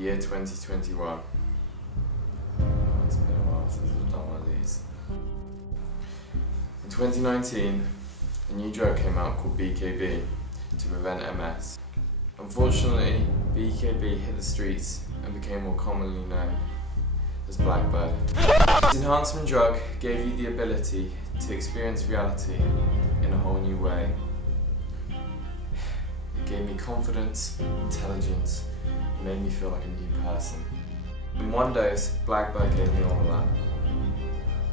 Year 2021. It's been a while since I've done one of these. In 2019, a new drug came out called BKB to prevent MS. Unfortunately, BKB hit the streets and became more commonly known as Blackbird. This enhancement drug gave you the ability to experience reality in a whole new way. It gave me confidence, intelligence, and made me feel like a new person. In one dose, Blackbird gave me all of that.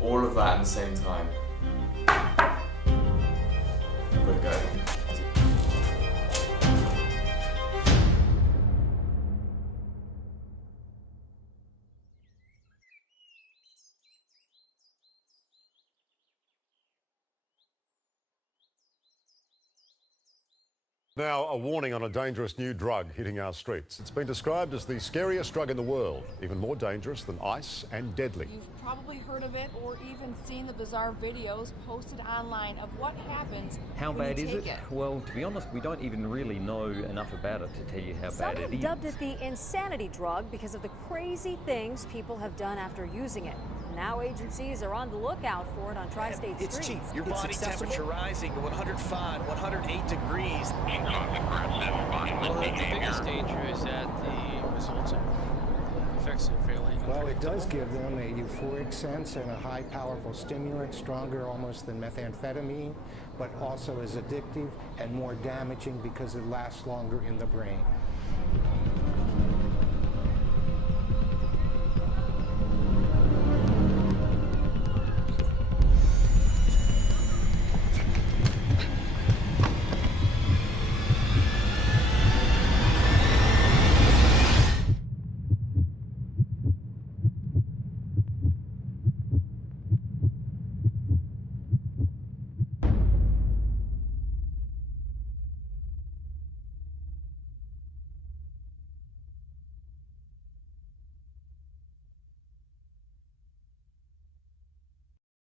All of that at the same time. Gotta go. Now, a warning on a dangerous new drug hitting our streets. It's been described as the scariest drug in the world, even more dangerous than ice and deadly. You've probably heard of it or even seen the bizarre videos posted online of what happens How when bad you is take it? Well, to be honest, we don't even really know enough about it to tell you how Some bad have it is. dubbed it the insanity drug because of the crazy things people have done after using it. Now agencies are on the lookout for it on tri-state streets. It's cheap. Your it's body accessible. temperature rising to 105, 108 degrees. Well, the biggest danger is that the results are the effects are fairly Well, it does give them a euphoric sense and a high, powerful stimulant, stronger almost than methamphetamine, but also is addictive and more damaging because it lasts longer in the brain.